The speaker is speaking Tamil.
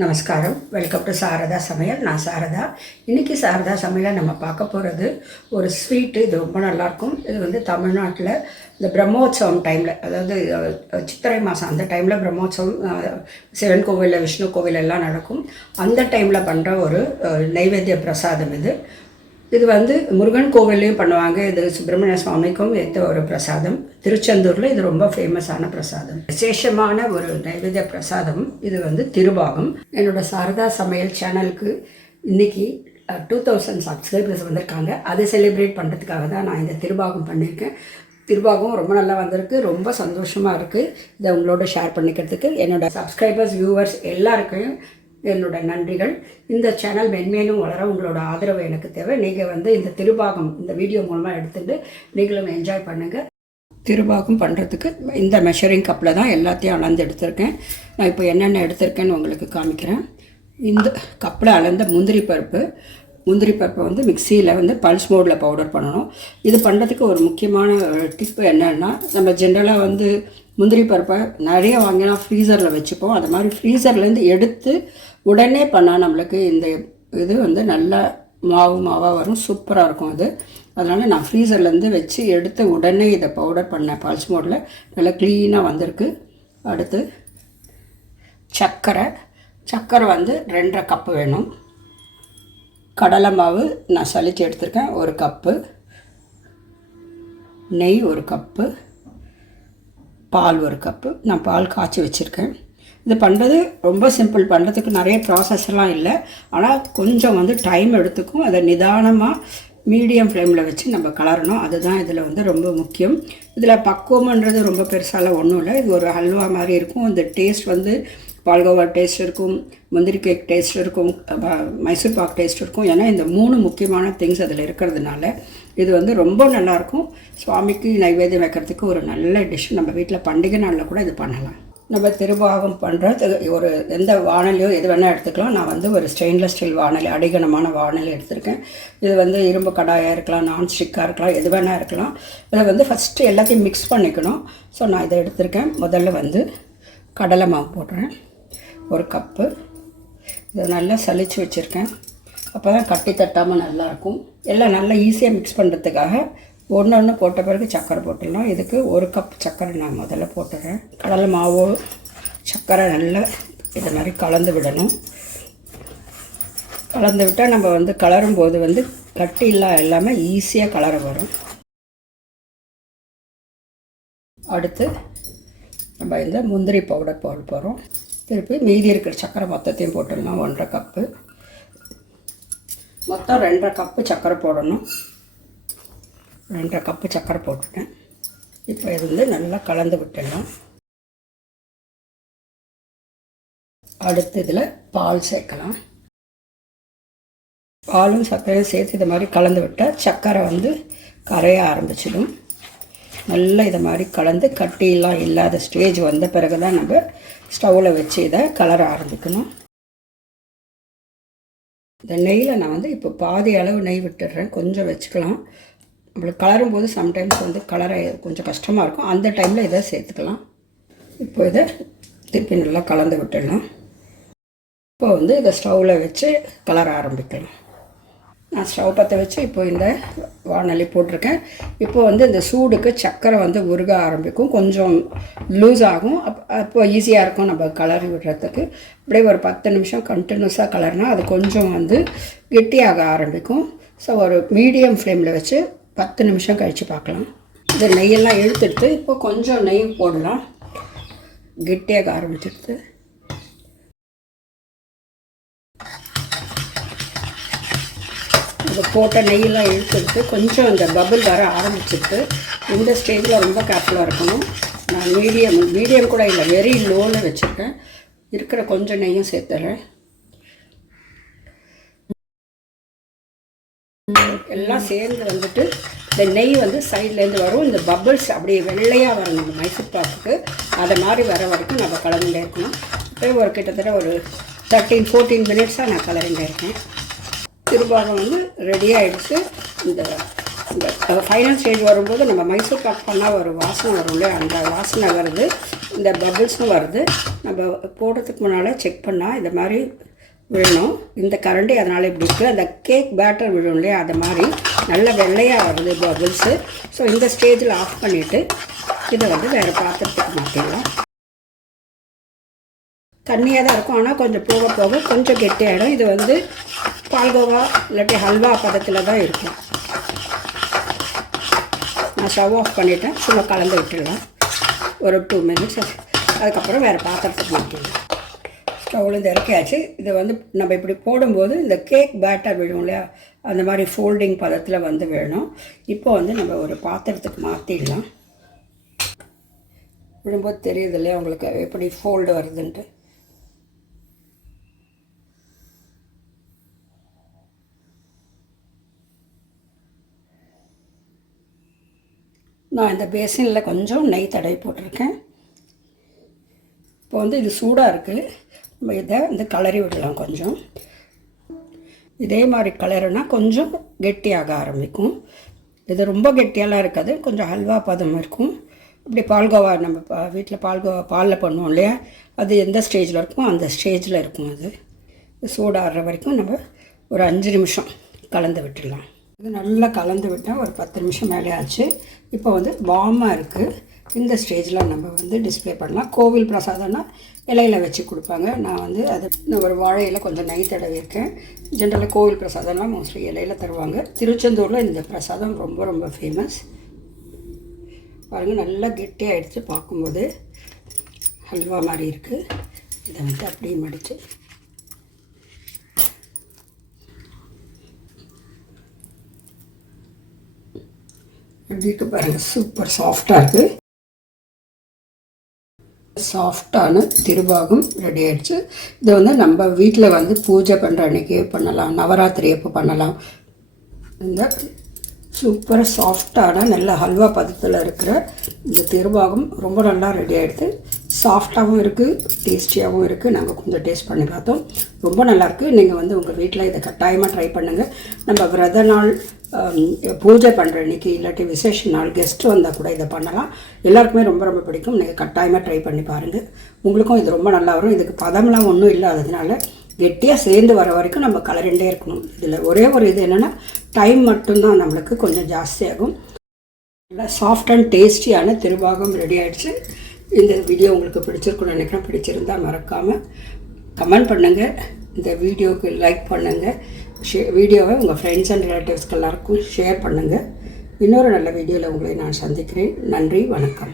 நமஸ்காரம். வெல்கம் டு சாரதா சமையல். நான் சாரதா. இன்றைக்கி சாரதா சமையலை நம்ம பார்க்க போகிறது ஒரு ஸ்வீட்டு. இது ரொம்ப நல்லாயிருக்கும். இது வந்து தமிழ்நாட்டில் இந்த பிரம்மோற்சவம் டைமில், அதாவது சித்திரை மாதம் அந்த டைமில் பிரம்மோற்சவம் சிவன் கோவிலில் விஷ்ணு கோவில் எல்லாம் நடக்கும். அந்த டைமில் பண்ணுற ஒரு நைவேத்திய பிரசாதம் இது. இது வந்து முருகன் கோவில்லையும் பண்ணுவாங்க. இது சுப்பிரமணிய சுவாமிக்கும் ஏற்ற ஒரு பிரசாதம். திருச்செந்தூரில் இது ரொம்ப ஃபேமஸான பிரசாதம், விசேஷமான ஒரு நைவேத்திய பிரசாதம். இது வந்து திருபாகம். என்னோடய சாரதா சமையல் சேனலுக்கு இன்றைக்கி 2000 சப்ஸ்கிரைபர்ஸ் வந்திருக்காங்க. அதை செலிப்ரேட் பண்ணுறதுக்காக தான் நான் இந்த திருபாகம் பண்ணியிருக்கேன். திருபாகம் ரொம்ப நல்லா வந்திருக்கு. ரொம்ப சந்தோஷமாக இருக்குது இதை உங்களோட ஷேர் பண்ணிக்கிறதுக்கு. என்னோடய சப்ஸ்கிரைபர்ஸ், வியூவர்ஸ் எல்லாருக்கும் என்னோட நன்றிகள். இந்த சேனல் மென்மேலும் வளர உங்களோட ஆதரவு எனக்கு தேவை. நீங்கள் வந்து இந்த திருபாகம் இந்த வீடியோ மூலமாக எடுத்துகிட்டு நீங்களும் என்ஜாய் பண்ணுங்கள். திருபாகம் பண்ணுறதுக்கு இந்த மெஷரிங் கப்பில் தான் எல்லாத்தையும் அளந்து எடுத்திருக்கேன். நான் இப்போ என்னென்ன எடுத்திருக்கேன்னு உங்களுக்கு காமிக்கிறேன். இந்த கப்பில் அளந்த முந்திரி பருப்பை வந்து மிக்சியில் வந்து பல்ஸ் மோடில் பவுடர் பண்ணணும். இது பண்ணுறதுக்கு ஒரு முக்கியமான டிப்பு என்னென்னா, நம்ம ஜென்ரலாக வந்து முந்திரி பருப்பை நிறைய வாங்கினா ஃப்ரீசரில் வச்சுப்போம். அது மாதிரி ஃப்ரீசர்லேருந்து எடுத்து உடனே பண்ணால் நம்மளுக்கு இந்த இது வந்து நல்ல மாவாக வரும். சூப்பராக இருக்கும் அது. அதனால் நான் ஃப்ரீசர்லேருந்து வச்சு எடுத்து உடனே இதை பவுடர் பண்ணேன். பல்ஸ் மோடில் நல்லா க்ளீனாக வந்திருக்கு. அடுத்து சர்க்கரை வந்து 2.5 கப்பு வேணும். கடலை மாவு நான் சலித்து எடுத்திருக்கேன் 1 கப்பு. நெய் 1 கப்பு. பால் 1 கப்பு. நான் பால் காய்ச்சி வச்சுருக்கேன். இது பண்ணுறது ரொம்ப சிம்பிள். பண்ணுறதுக்கு நிறைய ப்ராசஸ்லாம் இல்லை. ஆனால் கொஞ்சம் வந்து டைம் எடுத்துக்கும். அதை நிதானமாக மீடியம் ஃப்ளேமில் வச்சு நம்ம கலரணும். அதுதான் இதில் வந்து ரொம்ப முக்கியம். இதில் பக்குவம்ன்றது ரொம்ப பெருசாலாம் ஒன்றும் இல்லை. இது ஒரு ஹல்வா மாதிரி இருக்கும். இந்த டேஸ்ட் வந்து பால்கோவா டேஸ்ட் இருக்கும், முந்திரி கேக் டேஸ்ட் இருக்கும், மைசூர் பாக் டேஸ்ட் இருக்கும். ஏன்னா இந்த 3 முக்கியமான திங்ஸ் அதில் இருக்கிறதுனால இது வந்து ரொம்ப நல்லாயிருக்கும். சுவாமிக்கு நைவேத்தியம் வைக்கிறதுக்கு ஒரு நல்ல டிஷ். நம்ம வீட்டில் பண்டிகை நாளில் கூட இது பண்ணலாம். நம்ம திருபாகம் பண்ணுறது ஒரு எந்த வானலியோ எது வேணால் எடுத்துக்கலாம். நான் வந்து ஒரு ஸ்டெயின்லெஸ் ஸ்டீல் வானலி, அடிகனமான வானலி எடுத்திருக்கேன். இது வந்து இரும்பு கடாயாக இருக்கலாம், நான்ஸ்டிக்காக இருக்கலாம், எது வேணால் இருக்கலாம். இதை வந்து ஃபஸ்ட்டு எல்லாத்தையும் மிக்ஸ் பண்ணிக்கணும். ஸோ நான் இதை எடுத்திருக்கேன். முதல்ல வந்து கடலை மாவு போடுறேன் 1 கப்பு. இதை நல்லா சலித்து வச்சுருக்கேன். அப்போ தான் கட்டி தட்டாமல் நல்லாயிருக்கும். எல்லாம் நல்லா ஈஸியாக மிக்ஸ் பண்ணுறதுக்காக ஒன்று போட்ட பிறகு சர்க்கரை போட்டுடலாம். இதுக்கு 1 கப் சர்க்கரை நான் முதல்ல போட்டுறேன். கடலை மாவு சர்க்கரை நல்லா இதை மாதிரி கலந்து விடணும். கலந்து விட்டால் நம்ம வந்து கலரும் போது வந்து கட்டி இல்லாமல் ஈஸியாக கலர வரும். அடுத்து நம்ம இந்த முந்திரி பவுடர் போட போகிறோம். திருப்பி மீதி இருக்கிற சர்க்கரை மொத்தத்தையும் போட்டுடலாம். 1.5 கப்பு. மொத்தம் 2.5 கப்பு சர்க்கரை போடணும். 2.5 கப்பு சர்க்கரை போட்டுட்டேன். இப்போ இது வந்து நல்லா கலந்து விட்டுடலாம். அடுத்து இதில் பால் சேர்க்கலாம். பாலும் சர்க்கரையும் சேர்த்து இதை மாதிரி கலந்து விட்டால் சர்க்கரை வந்து கரைய ஆரம்பிச்சிடும். நல்லா இதை மாதிரி கலந்து கட்டியெல்லாம் இல்லாத ஸ்டேஜ் வந்த பிறகு தான் நம்ம ஸ்டவ்வில் வச்சு இதை கலர ஆரம்பிக்கணும். இந்த நெய்யில் நான் வந்து இப்போ பாதி அளவு நெய் விட்டுடுறேன். கொஞ்சம் வச்சுக்கலாம். நம்மளுக்கு கலரும் போது சம்டைம்ஸ் வந்து கலர கொஞ்சம் கஷ்டமாக இருக்கும். அந்த டைமில் இதை சேர்த்துக்கலாம். இப்போ இதை திருப்பி நல்லா கலந்து விட்டுடலாம். இப்போ வந்து இதை ஸ்டவ்வில் வச்சு கலர ஆரம்பிக்கலாம். நான் ஸ்டவ் பற்ற வச்சு இப்போ இந்த வானலி போட்டிருக்கேன். இப்போ வந்து இந்த சூடுக்கு சர்க்கரை வந்து உருக ஆரம்பிக்கும். கொஞ்சம் லூஸ் ஆகும். அப்போ ஈஸியாக இருக்கும் நம்ம கலரி விடுறதுக்கு. அப்படியே ஒரு 10 நிமிஷம் கண்டினியூஸாக கலர்னால் அது கொஞ்சம் வந்து கெட்டியாக ஆரம்பிக்கும். ஸோ ஒரு மீடியம் ஃப்ளேமில் வச்சு 10 நிமிஷம் கழித்து பார்க்கலாம். இந்த நெய்யெல்லாம் இழுத்துட்டு இப்போ கொஞ்சம் நெய் போடலாம். கெட்டியாக ஆரம்பிச்சிடுது. இந்த போட்ட நெய்யெல்லாம் இழுத்துட்டு கொஞ்சம் இந்த பபிள் வர ஆரம்பிச்சுட்டு இந்த ஸ்டேஜில் ரொம்ப கேர்ஃபுல்லாக இருக்கணும். நான் மீடியம் கூட இல்லை, வெரி லோவில் வச்சுருக்கேன். இருக்கிற கொஞ்சம் நெய்யும் சேர்த்துறேன். எல்லாம் சேர்ந்து வந்துட்டு இந்த நெய் வந்து சைட்லேருந்து வரும். இந்த பபிள்ஸ் அப்படியே வெள்ளையாக வரணும் இந்த மைசூர் பாக்குக்கு. அதை மாதிரி வர வரைக்கும் நம்ம கலந்துட்டே இருக்கணும். இப்போ ஒரு கிட்டத்தட்ட ஒரு 13-14 மினிட்ஸாக நான் கலந்துட்டே இருக்கேன். திருபாகம் வந்து ரெடி ஆகிடுச்சு. இந்த இந்த ஃபைனல் ஸ்டேஜ் வரும்போது நம்ம மைசூர் பாக் பண்ணால் ஒரு வாசனை வரும் இல்லையா, அந்த வாசனை வருது, இந்த பபிள்ஸும் வருது. நம்ம போடுறதுக்கு முன்னால் செக் பண்ணால் இந்த மாதிரி விழணும். இந்த கரண்டி அதனால் இப்படி இருக்குது. அந்த கேக் பேட்டர் விழும் இல்லையா, அது மாதிரி நல்ல வெள்ளையாக வருது பபிள்ஸு. ஸோ இந்த ஸ்டேஜில் ஆஃப் பண்ணிவிட்டு இதை வந்து வேறு பாத்திரத்துக்கு மாற்றிடலாம். தண்ணியாக தான் இருக்கும், ஆனால் கொஞ்சம் போக போக கொஞ்சம் கெட்டியாகிடும். இது வந்து பால்கோவா இல்லாட்டி ஹல்வா பதத்தில் தான் இருக்கும். நான் ஸ்டவ் ஆஃப் பண்ணிவிட்டேன். சும்மா கலந்து விட்டுடலாம் ஒரு 2 minutes. அதுக்கப்புறம் வேறு பாத்திரத்துக்கு மாற்றிடலாம். ஸ்டவ்லேருந்து இறக்கியாச்சு. இதை வந்து நம்ம இப்படி போடும்போது இந்த கேக் பேட்டர் விழும் இல்லையா, அந்த மாதிரி ஃபோல்டிங் பதத்தில் வந்து விழணும். இப்போ வந்து நம்ம ஒரு பாத்திரத்துக்கு மாற்றிடலாம். விழும்போது தெரியுது இல்லையா உங்களுக்கு எப்படி ஃபோல்டு வருதுன்ட்டு. நான் இந்த பேசினில் கொஞ்சம் நெய் தடவி போட்டிருக்கேன். இப்போ வந்து இது சூடாக இருக்குது. நம்ம இதை வந்து கலரி விடலாம். கொஞ்சம் இதே மாதிரி கலருனா கொஞ்சம் கெட்டியாக ஆரம்பிக்கும். இது ரொம்ப கெட்டியாலாம் இருக்காது, கொஞ்சம் ஹல்வா பதம் இருக்கும். இப்படி பால்கோவா நம்ம வீட்டில் பால்கோவா பாலில் பண்ணுவோம் இல்லையா, அது எந்த ஸ்டேஜில் இருக்குமோ அந்த ஸ்டேஜில் இருக்கும். அது சூடாடுற வரைக்கும் நம்ம ஒரு 5 நிமிஷம் கலந்து விட்டுடலாம். இது நல்லா கலந்து விட்டால் ஒரு 10 நிமிஷம் மேலே ஆச்சு. இப்போ வந்து வார்மாக இருக்குது. இந்த ஸ்டேஜில் நம்ம வந்து டிஸ்பிளே பண்ணலாம். கோவில் பிரசாதம்னா இலையில் வச்சு கொடுப்பாங்க. நான் வந்து அது ஒரு வாழையில் கொஞ்சம் நெய் தடவிருக்கேன். ஜென்ரலாக கோவில் பிரசாதம்லாம் மோஸ்ட்லி இலையில் தருவாங்க. திருச்செந்தூரில் இந்த பிரசாதம் ரொம்ப ரொம்ப ஃபேமஸ். பாருங்கள், நல்லா கெட்டியாகிடுச்சு. பார்க்கும்போது ஹல்வா மாதிரி இருக்குது. இதை வந்து அப்படியே மடித்து எப்படி இருக்குது பாருங்கள். சூப்பர் சாஃப்டாக இருக்குது. சாஃப்டான திருபாகம் ரெடி ஆகிடுச்சு. இதை வந்து நம்ம வீட்டில் வந்து பூஜை பண்ணுற அன்றைக்கி பண்ணலாம், நவராத்திரி எப்போ பண்ணலாம். இந்த சூப்பர் சாஃப்டான நல்ல ஹல்வா பதத்தில் இருக்கிற இந்த திருபாகம் ரொம்ப நல்லா ரெடி ஆகிடுது. சாஃப்டாகவும் இருக்குது, டேஸ்டியாகவும் இருக்குது. நாங்கள் கொஞ்சம் டேஸ்ட் பண்ணி பார்த்தோம், ரொம்ப நல்லாயிருக்கு. நீங்கள் வந்து உங்கள் வீட்டில் இதை கட்டாயமாக ட்ரை பண்ணுங்கள். நம்ம விரத நாள், பூஜை பண்ணுற அன்றைக்கி இல்லாட்டி விசேஷ நாள் கெஸ்ட்டு வந்தால் கூட இதை பண்ணலாம். எல்லாருக்குமே ரொம்ப ரொம்ப பிடிக்கும். நீங்கள் கட்டாயமாக ட்ரை பண்ணி பாருங்கள். உங்களுக்கும் இது ரொம்ப நல்லா வரும். இதுக்கு பதம்லாம் ஒன்றும் இல்லாததுனால கெட்டியாக சேர்ந்து வர வரைக்கும் நம்ம கலரிண்டே இருக்கணும். இதில் ஒரே ஒரு இது என்னென்னா டைம் மட்டும்தான் நம்மளுக்கு கொஞ்சம் ஜாஸ்தியாகும். நல்லா சாஃப்ட் அண்ட் டேஸ்டியான திருபாகம் ரெடி ஆகிடுச்சு. இந்த வீடியோ உங்களுக்கு பிடிச்சிருக்குன்னு நினைக்கிறேன். பிடிச்சிருந்தால் மறக்காமல் கமெண்ட் பண்ணுங்கள். இந்த வீடியோவுக்கு லைக் பண்ணுங்கள். வீடியோவை உங்கள் ஃப்ரெண்ட்ஸ் அண்ட் ரிலேட்டிவ்ஸ்க்கு எல்லாருக்கும் ஷேர் பண்ணுங்கள். இன்னொரு நல்ல வீடியோவில் உங்களை நான் சந்திக்கிறேன். நன்றி, வணக்கம்.